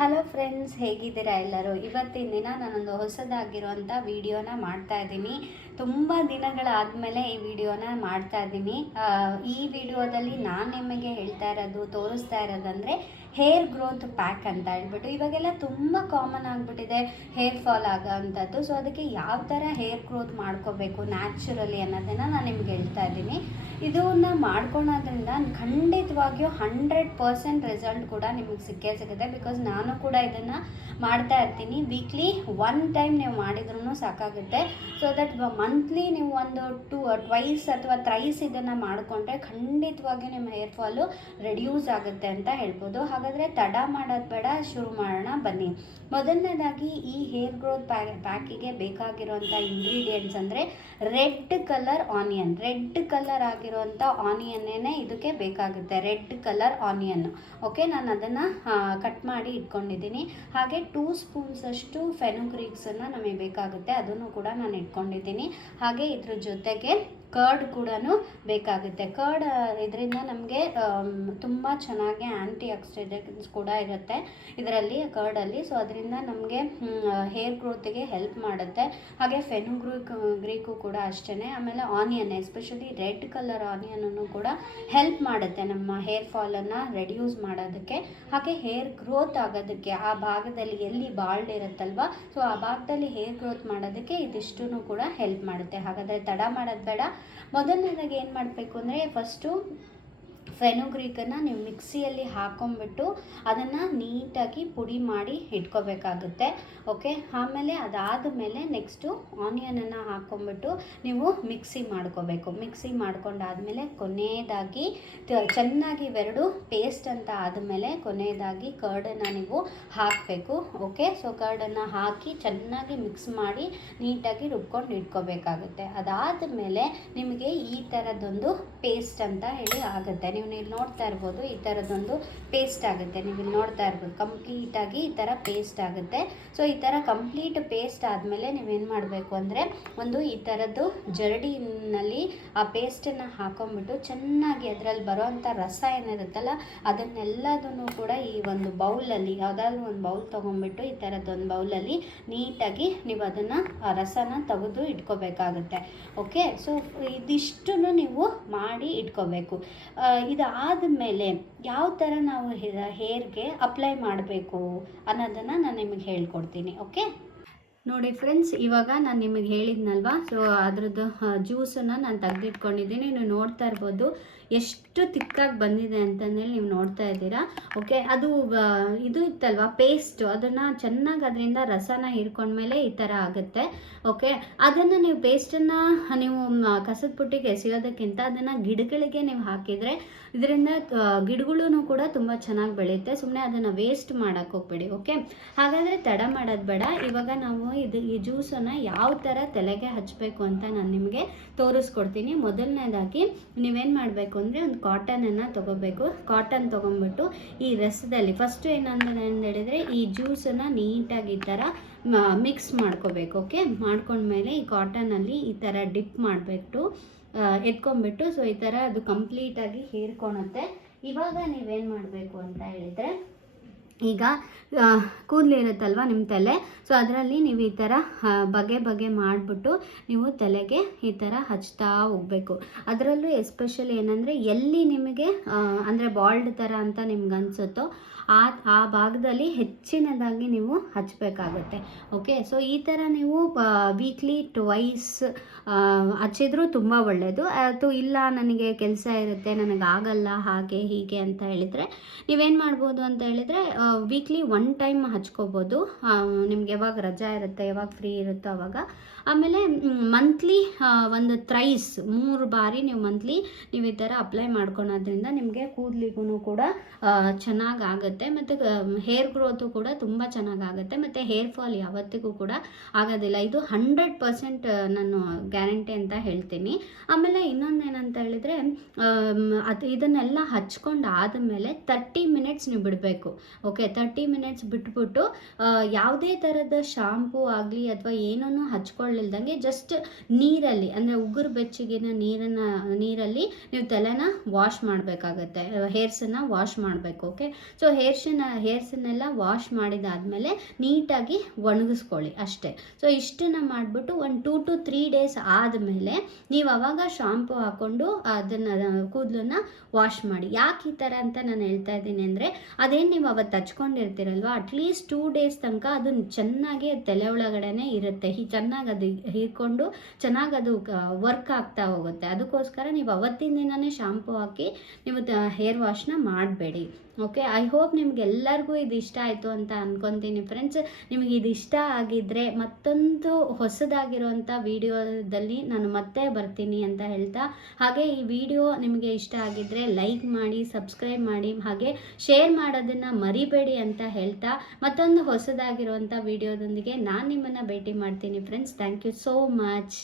Hello friends, ಹೇಗಿದ್ದೀರಾ ಎಲ್ಲರೂ? ಇವತ್ತಿನ ದಿನ ನಾನೊಂದು ಹೊಸದಾಗಿರುವಂಥ ವಿಡಿಯೋನ ಮಾಡ್ತಾ ಇದ್ದೀನಿ. ತುಂಬ ದಿನಗಳಾದಮೇಲೆ ಈ ವಿಡಿಯೋನ ಮಾಡ್ತಾ ಇದ್ದೀನಿ. ಈ ವಿಡಿಯೋದಲ್ಲಿ ನಾನು ನಿಮಗೆ ತೋರಿಸ್ತಾ ಇರೋದಂದರೆ ಹೇರ್ ಗ್ರೋತ್ ಪ್ಯಾಕ್ ಅಂತ ಹೇಳ್ಬಿಟ್ಟು. ಇವಾಗೆಲ್ಲ ತುಂಬ ಕಾಮನ್ ಆಗಿಬಿಟ್ಟಿದೆ ಹೇರ್ ಫಾಲ್ ಆಗೋವಂಥದ್ದು. ಸೊ ಅದಕ್ಕೆ ಯಾವ ಥರ ಹೇರ್ ಗ್ರೋತ್ ಮಾಡ್ಕೋಬೇಕು ನ್ಯಾಚುರಲಿ ಅನ್ನೋದನ್ನು ನಾನು ನಿಮ್ಗೆ ಹೇಳ್ತಾ ಇದ್ದೀನಿ. ಇದನ್ನು ಮಾಡ್ಕೊಳೋದ್ರಿಂದ ಖಂಡಿತವಾಗಿಯೂ 100% ರಿಸಲ್ಟ್ ಕೂಡ ನಿಮಗೆ ಸಿಗುತ್ತೆ. ಬಿಕಾಸ್ ನಾನು ಕೂಡ ಇದನ್ನು ಮಾಡ್ತಾ ಇರ್ತೀನಿ. ವೀಕ್ಲಿ 1 ಟೈಮ್ ನೀವು ಮಾಡಿದ್ರೂ ಸಾಕಾಗುತ್ತೆ. ಸೊ ದಟ್ ಮಂತ್ಲಿ ನೀವು ಒಂದು ಟ್ವೈಸ್ ಅಥವಾ ಥ್ರೈಸ್ ಇದನ್ನು ಮಾಡಿಕೊಂಡ್ರೆ ಖಂಡಿತವಾಗಿಯೂ ನಿಮ್ಮ ಹೇರ್ ಫಾಲು ರೆಡ್ಯೂಸ್ ಆಗುತ್ತೆ ಅಂತ ಹೇಳ್ಬೋದು. ಹಾಗಾದರೆ ತಡ ಮಾಡೋದು ಬೇಡ, ಶುರು ಮಾಡೋಣ ಬನ್ನಿ. ಮೊದಲನೇದಾಗಿ ಈ ಹೇರ್ ಗ್ರೋತ್ ಪ್ಯಾಕಿಗೆ ಬೇಕಾಗಿರುವಂಥ ಇಂಗ್ರೀಡಿಯೆಂಟ್ಸ್ ಅಂದರೆ red colour onion. Red colour ಆಗಿರುವಂಥ ಆನಿಯನ್ನೇ ಇದಕ್ಕೆ ಬೇಕಾಗುತ್ತೆ. Red colour onion. ಓಕೆ, ನಾನು ಅದನ್ನು ಕಟ್ ಮಾಡಿ ಇಟ್ಕೊಂಡಿದ್ದೀನಿ. ಹಾಗೆ 2 ಸ್ಪೂನ್ಸಷ್ಟು ಫೆನುಗ್ರೀಕ್ಸನ್ನು ನಮಗೆ ಬೇಕಾಗುತ್ತೆ, ಅದನ್ನು ಕೂಡ ನಾನು ಇಟ್ಕೊಂಡಿದ್ದೀನಿ. ಹಾಗೆ ಇದ್ರ ಜೊತೆಗೆ ಕರ್ಡ್ ಕೂಡ ಬೇಕಾಗುತ್ತೆ. ಕರ್ಡ್ ಇದರಿಂದ ನಮಗೆ ತುಂಬ ಚೆನ್ನಾಗಿ ಆ್ಯಂಟಿ ಆಕ್ಸಿಡೆಂಟ್ಸ್ ಕೂಡ ಇರುತ್ತೆ ಇದರಲ್ಲಿ, ಕರ್ಡಲ್ಲಿ. ಸೊ ಅದರಿಂದ ನಮಗೆ ಹೇರ್ ಗ್ರೋತಿಗೆ ಹೆಲ್ಪ್ ಮಾಡುತ್ತೆ. ಹಾಗೆ ಫೆನುಗ್ರೀಕು ಕೂಡ ಅಷ್ಟೇ. ಆಮೇಲೆ ಆನಿಯನ್, ಎಸ್ಪೆಷಲಿ ರೆಡ್ ಕಲರ್ ಆನಿಯನನ್ನು ಕೂಡ ಹೆಲ್ಪ್ ಮಾಡುತ್ತೆ ನಮ್ಮ ಹೇರ್ ಫಾಲನ್ನು ರೆಡ್ಯೂಸ್ ಮಾಡೋದಕ್ಕೆ. ಹಾಗೆ ಹೇರ್ ಗ್ರೋತ್ ಆಗೋದಕ್ಕೆ ಆ ಭಾಗದಲ್ಲಿ ಎಲ್ಲಿ ಬಾಲ್ಡ್ ಇರುತ್ತಲ್ವ, ಸೊ ಆ ಭಾಗದಲ್ಲಿ ಹೇರ್ ಗ್ರೋತ್ ಮಾಡೋದಕ್ಕೆ ಇದಿಷ್ಟು ಕೂಡ ಹೆಲ್ಪ್ ಮಾಡುತ್ತೆ. ಹಾಗಾದರೆ ತಡ ಮಾಡೋದು ಬೇಡ. ಮೊದಲನೇದಾಗಿ ಏನು ಮಾಡಬೇಕು ಅಂದರೆ, ಫಸ್ಟು ಫೆನುಗ್ರೀಕನ್ನು ನೀವು ಮಿಕ್ಸಿಯಲ್ಲಿ ಹಾಕೊಂಡ್ಬಿಟ್ಟು ಅದನ್ನು ನೀಟಾಗಿ ಪುಡಿ ಮಾಡಿ ಇಟ್ಕೋಬೇಕಾಗುತ್ತೆ. ಓಕೆ, ಆಮೇಲೆ ಅದಾದಮೇಲೆ ನೆಕ್ಸ್ಟು ಆನಿಯನನ್ನು ಹಾಕ್ಕೊಂಬಿಟ್ಟು ನೀವು ಮಿಕ್ಸಿ ಮಾಡ್ಕೋಬೇಕು. ಮಿಕ್ಸಿ ಮಾಡ್ಕೊಂಡಾದಮೇಲೆ ಕೊನೆಯದಾಗಿ ಚೆನ್ನಾಗಿ ಇವೆರಡು ಪೇಸ್ಟ್ ಅಂತ ಆದಮೇಲೆ ಕೊನೆಯದಾಗಿ ಕರ್ಡನ್ನು ನೀವು ಹಾಕಬೇಕು. ಓಕೆ, ಸೊ ಕರ್ಡನ್ನು ಹಾಕಿ ಚೆನ್ನಾಗಿ ಮಿಕ್ಸ್ ಮಾಡಿ ನೀಟಾಗಿ ರುಬ್ಕೊಂಡು ಇಟ್ಕೋಬೇಕಾಗುತ್ತೆ. ಅದಾದಮೇಲೆ ನಿಮಗೆ ಈ ಥರದ್ದೊಂದು ಪೇಸ್ಟ್ ಅಂತ ಹೇಳಿ ಆಗುತ್ತೆ. ನೀವು ಇಲ್ಲಿ ನೋಡ್ತಾ ಇರ್ಬೋದು, ಈ ಥರದ್ದೊಂದು ಪೇಸ್ಟ್ ಆಗುತ್ತೆ. ನೀವು ಇಲ್ಲಿ ನೋಡ್ತಾ ಇರ್ಬೋದು, ಕಂಪ್ಲೀಟಾಗಿ ಈ ಥರ ಪೇಸ್ಟ್ ಆಗುತ್ತೆ. ಸೊ ಈ ಥರ ಕಂಪ್ಲೀಟ್ ಪೇಸ್ಟ್ ಆದಮೇಲೆ ನೀವೇನು ಮಾಡಬೇಕು ಅಂದರೆ, ಒಂದು ಈ ಥರದ್ದು ಜರಡಿನಲ್ಲಿ ಆ ಪೇಸ್ಟನ್ನು ಹಾಕೊಂಡ್ಬಿಟ್ಟು ಚೆನ್ನಾಗಿ ಅದರಲ್ಲಿ ಬರೋವಂಥ ರಸ ಏನಿರುತ್ತಲ್ಲ ಅದನ್ನೆಲ್ಲದನ್ನು ಕೂಡ ಈ ಒಂದು ಬೌಲಲ್ಲಿ, ಯಾವುದಾದ್ರೂ ಒಂದು ಬೌಲ್ ತೊಗೊಂಡ್ಬಿಟ್ಟು ಈ ಥರದ್ದೊಂದು ಬೌಲಲ್ಲಿ ನೀಟಾಗಿ ನೀವು ಅದನ್ನು ಆ ರಸನ ತೆಗೆದು ಇಟ್ಕೋಬೇಕಾಗುತ್ತೆ. ಓಕೆ, ಸೊ ಇದಿಷ್ಟು ನೀವು ಮಾಡಿ ಇಟ್ಕೋಬೇಕು. ಇದಾದಮೇಲೆ ಯಾವ ಥರ ನಾವು ಹೇರ್ಗೆ ಅಪ್ಲೈ ಮಾಡಬೇಕು ಅನ್ನೋದನ್ನು ನಾನು ನಿಮಗೆ ಹೇಳ್ಕೊಡ್ತೀನಿ. ಓಕೆ ನೋಡಿ ಫ್ರೆಂಡ್ಸ್, ಇವಾಗ ನಾನು ನಿಮಗೆ ಹೇಳಿದ್ನಲ್ವಾ, ಸೊ ಅದರದ್ದು ಜ್ಯೂಸನ್ನು ನಾನು ತೆಗೆದಿಟ್ಕೊಂಡಿದ್ದೀನಿ. ನೀವು ನೋಡ್ತಾ ಇರ್ಬೋದು ಎಷ್ಟು ತಿಕ್ಕಾಗಿ ಬಂದಿದೆ ಅಂತಂದೇಳಿ ನೀವು ನೋಡ್ತಾ ಇದ್ದೀರಾ. ಓಕೆ, ಅದು ಇದು ಇತ್ತಲ್ವ ಪೇಸ್ಟು, ಅದನ್ನು ಚೆನ್ನಾಗಿ ಅದರಿಂದ ರಸನ ಹೀರ್ಕೊಂಡ್ಮೇಲೆ ಈ ಥರ ಆಗುತ್ತೆ. ಓಕೆ, ಅದನ್ನು ನೀವು ಪೇಸ್ಟನ್ನು ನೀವು ಕಸದ ಪುಟ್ಟಿಗೆ ಎಸೆಯೋದಕ್ಕಿಂತ ಅದನ್ನು ಗಿಡಗಳಿಗೆ ನೀವು ಹಾಕಿದರೆ ಇದರಿಂದ ಗಿಡಗಳೂ ಕೂಡ ತುಂಬ ಚೆನ್ನಾಗಿ ಬೆಳೆಯುತ್ತೆ. ಸುಮ್ಮನೆ ಅದನ್ನು ವೇಸ್ಟ್ ಮಾಡೋಕ್ಕೆ ಹೋಗ್ಬೇಡಿ. ಓಕೆ, ಹಾಗಾದರೆ ತಡ ಮಾಡೋದು ಬೇಡ. ಇವಾಗ ನಾವು ಈ ಜ್ಯೂಸನ್ನು ಯಾವ ಥರ ತಲೆಗೆ ಹಚ್ಚಬೇಕು ಅಂತ ನಾನು ನಿಮಗೆ ತೋರಿಸ್ಕೊಡ್ತೀನಿ. ಮೊದಲನೇದಾಗಿ ನೀವೇನು ಮಾಡಬೇಕು ಅಂದರೆ, ಒಂದು ಕಾಟನನ್ನು ತೊಗೋಬೇಕು. ಕಾಟನ್ ತೊಗೊಂಡ್ಬಿಟ್ಟು ಈ ರಸದಲ್ಲಿ ಫಸ್ಟು ಏನಂದ್ರೆ ಹೇಳಿದರೆ ಈ ಜ್ಯೂಸನ್ನು ನೀಟಾಗಿ ಈ ಥರ ಮಿಕ್ಸ್ ಮಾಡ್ಕೋಬೇಕು. ಓಕೆ, ಮಾಡ್ಕೊಂಡ್ಮೇಲೆ ಈ ಕಾಟನಲ್ಲಿ ಈ ಥರ ಡಿಪ್ ಮಾಡಿಬಿಟ್ಟು ಎತ್ಕೊಂಡ್ಬಿಟ್ಟು, ಸೊ ಈ ಥರ ಅದು ಕಂಪ್ಲೀಟಾಗಿ ಹೀರ್ಕೊಳುತ್ತೆ. ಇವಾಗ ನೀವೇನು ಮಾಡಬೇಕು ಅಂತ ಹೇಳಿದರೆ, ಈಗ ಕೂದಲಿರುತ್ತಲ್ವ ನಿಮ್ಮ ತಲೆ, ಸೊ ಅದರಲ್ಲಿ ನೀವು ಈ ಥರ ಬಗೆ ಮಾಡಿಬಿಟ್ಟು ನೀವು ತಲೆಗೆ ಈ ಥರ ಹಚ್ತಾ ಹೋಗಬೇಕು. ಅದರಲ್ಲೂ ಎಸ್ಪೆಷಲಿ ಏನಂದರೆ ಎಲ್ಲಿ ನಿಮಗೆ ಅಂದರೆ ಬಾಲ್ಡ್ ಥರ ಅಂತ ನಿಮ್ಗೆ ಅನಿಸುತ್ತೋ ಆ ಭಾಗದಲ್ಲಿ ಹೆಚ್ಚಿನದಾಗಿ ನೀವು ಹಚ್ಚಬೇಕಾಗುತ್ತೆ. ಓಕೆ, ಸೊ ಈ ಥರ ನೀವು ವೀಕ್ಲಿ ಟ್ವೈಸ್ ಹಚ್ಚಿದ್ರೂ ತುಂಬ ಒಳ್ಳೆಯದು. ಅದು ಇಲ್ಲ ನನಗೆ ಕೆಲಸ ಇರುತ್ತೆ, ನನಗಾಗಲ್ಲ ಹಾಗೆ ಹೀಗೆ ಅಂತ ಹೇಳಿದರೆ ನೀವೇನು ಮಾಡ್ಬೋದು ಅಂತ ಹೇಳಿದರೆ, ವೀಕ್ಲಿ 1 ಟೈಮ್ ಹಚ್ಕೋಬೋದು. ನಿಮ್ಗೆ ಯಾವಾಗ ರಜಾ ಇರುತ್ತೆ, ಯಾವಾಗ ಫ್ರೀ ಇರುತ್ತೋ ಆವಾಗ. ಆಮೇಲೆ ಮಂತ್ಲಿ ಒಂದು ಥ್ರೈಸ್ 3 ಬಾರಿ ನೀವು ಮಂತ್ಲಿ ನೀವು ಈ ಥರ ಅಪ್ಲೈ ಮಾಡ್ಕೊಳೋದ್ರಿಂದ ನಿಮಗೆ ಕೂದಲಿಗೂ ಕೂಡ ಚೆನ್ನಾಗಾಗುತ್ತೆ. ಮತ್ತು ಹೇರ್ ಗ್ರೋತು ಕೂಡ ತುಂಬ ಚೆನ್ನಾಗಾಗುತ್ತೆ. ಮತ್ತು ಹೇರ್ ಫಾಲ್ ಯಾವತ್ತಿಗೂ ಕೂಡ ಆಗೋದಿಲ್ಲ. ಇದು 100% ನಾನು ಗ್ಯಾರಂಟಿ ಅಂತ ಹೇಳ್ತೀನಿ. ಆಮೇಲೆ ಇನ್ನೊಂದೇನಂತ ಹೇಳಿದರೆ, ಇದನ್ನೆಲ್ಲ ಹಚ್ಕೊಂಡು ಆದಮೇಲೆ 30 ಮಿನಿಟ್ಸ್ ನೀವು ಬಿಡಬೇಕು. ಓಕೆ, 30 ಮಿನಿಟ್ಸ್ ಬಿಟ್ಬಿಟ್ಟು ಯಾವುದೇ ಥರದ ಶಾಂಪೂ ಆಗಲಿ ಅಥವಾ ಏನೂ ಹಚ್ಕೊಳ್ಳಿ ಶಾಂಪೂಗಳಿಲ್ದಂಗೆ ಜಸ್ಟ್ ನೀರಲ್ಲಿ ಅಂದರೆ ಉಗುರು ಬೆಚ್ಚಗಿನ ನೀರಲ್ಲಿ ನೀವು ತಲೆನ ವಾಶ್ ಮಾಡಬೇಕಾಗತ್ತೆ, ಹೇರ್ಸನ್ನು ವಾಶ್ ಮಾಡಬೇಕು. ಓಕೆ, ಸೊ ಹೇರ್ಸನ್ನೆಲ್ಲ ವಾಶ್ ಮಾಡಿದಾದಮೇಲೆ ನೀಟಾಗಿ ಒಣಗಿಸ್ಕೊಳ್ಳಿ ಅಷ್ಟೇ. ಸೊ ಇಷ್ಟನ್ನು ಮಾಡಿಬಿಟ್ಟು ಒಂದು 2 to 3 days ಆದಮೇಲೆ ನೀವು ಅವಾಗ ಶಾಂಪು ಹಾಕ್ಕೊಂಡು ಅದನ್ನು ಕೂದಲನ್ನ ವಾಶ್ ಮಾಡಿ. ಯಾಕೆ ಈ ಥರ ಅಂತ ನಾನು ಹೇಳ್ತಾ ಇದ್ದೀನಿ ಅಂದರೆ, ಅದೇನು ನೀವು ಅವತ್ತು ಹಚ್ಕೊಂಡಿರ್ತೀರಲ್ವ, ಅಟ್ಲೀಸ್ಟ್ 2 days ತನಕ ಅದು ಚೆನ್ನಾಗಿ ತಲೆ ಒಳಗಡೆನೇ ಇರುತ್ತೆ, ಚೆನ್ನಾಗಿ ಅದು ಹೀರ್ಕೊಂಡು ಚೆನ್ನಾಗಿ ಅದು ವರ್ಕ್ ಆಗ್ತಾ ಹೋಗುತ್ತೆ. ಅದಕ್ಕೋಸ್ಕರ ನೀವು ಅವತ್ತಿನ ದಿನವೇ ಶಾಂಪು ಹಾಕಿ ನೀವು ಹೇರ್ ವಾಶ್ನ ಮಾಡಬೇಡಿ. ಓಕೆ, ಐ ಹೋಪ್ ನಿಮ್ಗೆಲ್ಲರಿಗೂ ಇದು ಇಷ್ಟ ಆಯಿತು ಅಂತ ಅಂದ್ಕೊತೀನಿ ಫ್ರೆಂಡ್ಸ್. ನಿಮಗೆ ಇದು ಇಷ್ಟ ಆಗಿದ್ದರೆ ಮತ್ತೊಂದು ಹೊಸದಾಗಿರುವಂಥ ವಿಡಿಯೋದಲ್ಲಿ ನಾನು ಮತ್ತೆ ಬರ್ತೀನಿ ಅಂತ ಹೇಳ್ತಾ, ಹಾಗೆ ಈ ವಿಡಿಯೋ ನಿಮಗೆ ಇಷ್ಟ ಆಗಿದ್ದರೆ ಲೈಕ್ ಮಾಡಿ, ಸಬ್ಸ್ಕ್ರೈಬ್ ಮಾಡಿ, ಹಾಗೆ ಶೇರ್ ಮಾಡೋದನ್ನು ಮರಿಬೇಡಿ ಅಂತ ಹೇಳ್ತಾ, ಮತ್ತೊಂದು ಹೊಸದಾಗಿರುವಂಥ ವಿಡಿಯೋದೊಂದಿಗೆ ನಾನು ನಿಮ್ಮನ್ನು ಭೇಟಿ ಮಾಡ್ತೀನಿ friends. Thank you so much.